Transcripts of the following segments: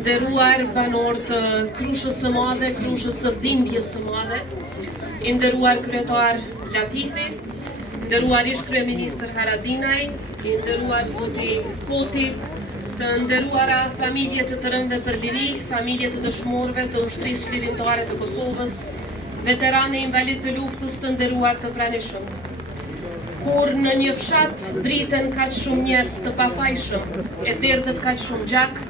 nderuar banor të Krushës së Madhe, Krushës së Dhimbjes së Madhe, i nderuar kryetar Latifi, nderuar ish kryeministër Haradinaj, i nderuar zoti Koti, të nderuara familje të të rëndë për liri, familje të dëshmorëve të ushtrisë lirimtare të Kosovës, veteranë invalid të luftës të nderuar të pranishëm. Kur në një fshat vriten kaq shumë njerëz të pafajshëm e derdhet kaq shumë gjak,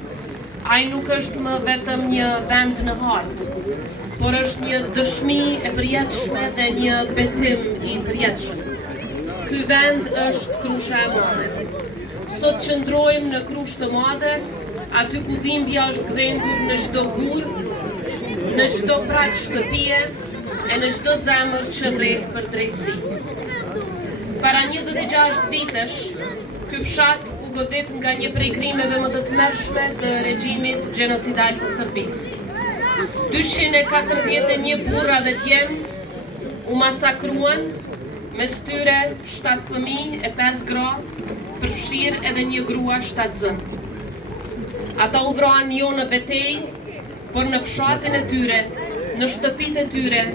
ai nuk është më vetëm një vend në hartë, por është një dëshmi e përjetshme dhe një betim i përjetshëm. Ky vend është Krusha e Madhe. Sot qëndrojmë në Krushë të Madhe, aty ku dhimbja është gdhendur në çdo gur, në çdo prag shtëpie e në çdo zemër që rreth për drejtësi. Para 26 vitesh, ky fshat u godit nga një prej krimeve më të tmerrshme të regjimit gjenocidal të Serbisë. 241 burra dhe djem u masakruan, mes tyre 7 fëmijë e 5 gra, përfshirë edhe një grua 7 zënë. Ata u vroan jo në betejë, por në fshatin e tyre, në shtëpitë e tyre,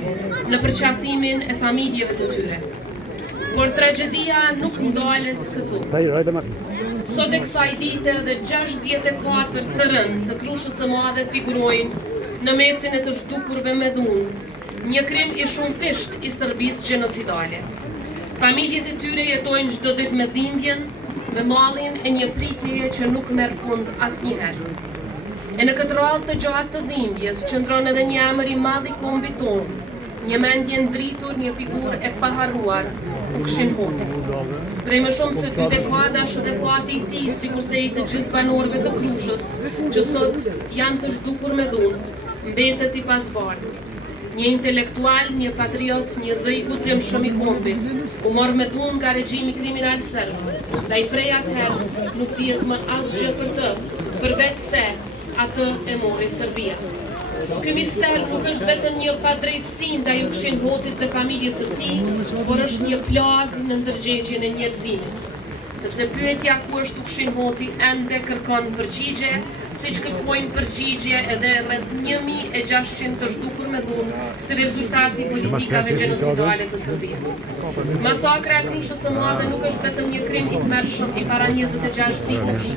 në përqafimin e familjeve të tyre. Por tragedia nuk ndalet këtu. Sot e kësaj dite dhe 64 të rënë të Krushës së Madhe figurojnë në mesin e të zhdukurve me dhunë, një krim i shumëfisht i Serbisë gjenocidale. Familjet e tyre jetojnë çdo ditë me dhimbjen, me mallin e një pritjeje që nuk merr fund asnjëherë. E në këtë radhë të gjatë të dhimbjes qëndron edhe një emër i madh i kombit tonë, një mendje ndritur, një figurë e paharruar, Ukshin Hoti. Prej më shumë se 2 dekada është edhe fati i tij, sikurse i të gjithë banorëve të Krushës, që sot janë të zhdukur me dhunë, mbetet i pasbardhur. Një intelektual, një patriot, një zë i guximshëm i kombit, u mor me dhunë nga regjimi kriminal serb, dhe i prej atëherë nuk dihet më asgjë për të, përveç se atë e mori Serbia. Ky mister nuk është vetëm një padrejtësi ndaj Ukshin Hotit dhe familjes së tij, por është një plagë në ndërgjegjen e njerëzimit. Sepse pyetja ku është Ukshin Hoti ende kërkon përgjigje, siç kërkojnë përgjigje edhe rreth 1600 të zhdukur me dhunë si rezultati i politikave gjenocidale të Serbisë. Masakra e Krushës së Madhe nuk është vetëm një krim i tmerrshëm i para 26 vitesh.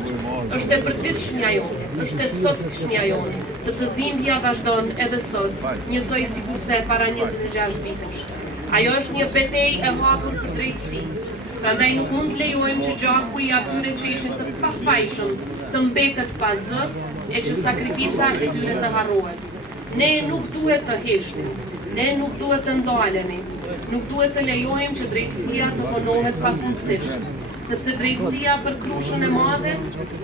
Është e përditshmja jonë, është e sotshmja jonë, sepse dhimbja vazhdon edhe sot, njësoj sikurse para 26 vitesh. Ajo është një betejë e hapur për drejtësi. Prandaj nuk mund të lejojmë që gjaku i atyre që ishin të pafajshëm të mbeket pa zë e që sakrifica e tyre të harrohet. Ne nuk duhet të heshtim, ne nuk duhet të ndalemi, nuk duhet të lejojmë që drejtësia të honohet pafundësisht, sepse drejtësia për Krushën e Madhe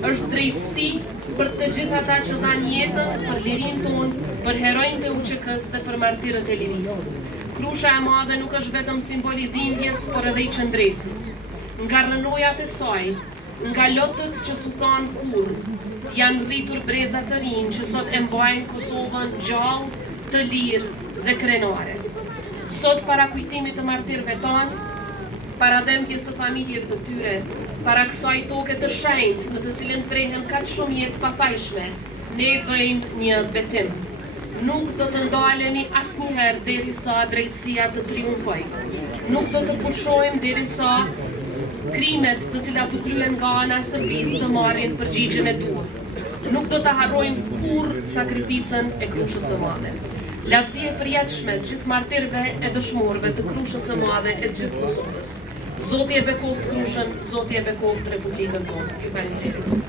është drejtësi për të gjithë ata që dhanë jetën për lirinë tonë, për heronjtë e UÇK-s dhe për martirët e lirisë. Krusha e Madhe nuk është vetëm simbol i dhimbjes, por edhe i qëndresës. Nga rrënojat e saj, nga lotët që sufan kurrë, janë rritur breza të rinj që sot e mbajnë Kosovën gjallë, të lirë dhe krenare. Sot para kujtimit të martirëve tonë, para dhembjes së familjeve të tyre, para kësaj toke të shenjtë në të cilën prehen kaq shumë jetë pafajshme, ne bëjmë një betim. Nuk do të ndalemi asnjëherë derisa drejtësia të triumfojë. Nuk do të pushojmë derisa krimet të cilat u kryen nga ana e Serbisë të marrin përgjigjen e duhur. Nuk do të harrojmë kurrë sakrificën e Krushës së Madhe. Lavdi e përjetshme gjithë martirëve e dëshmorëve të Krushës së Madhe e gjithë Kosovës. Zoti e bekoft Krushën, Zoti e bekoft Republikën tonë. Ju falenderoj.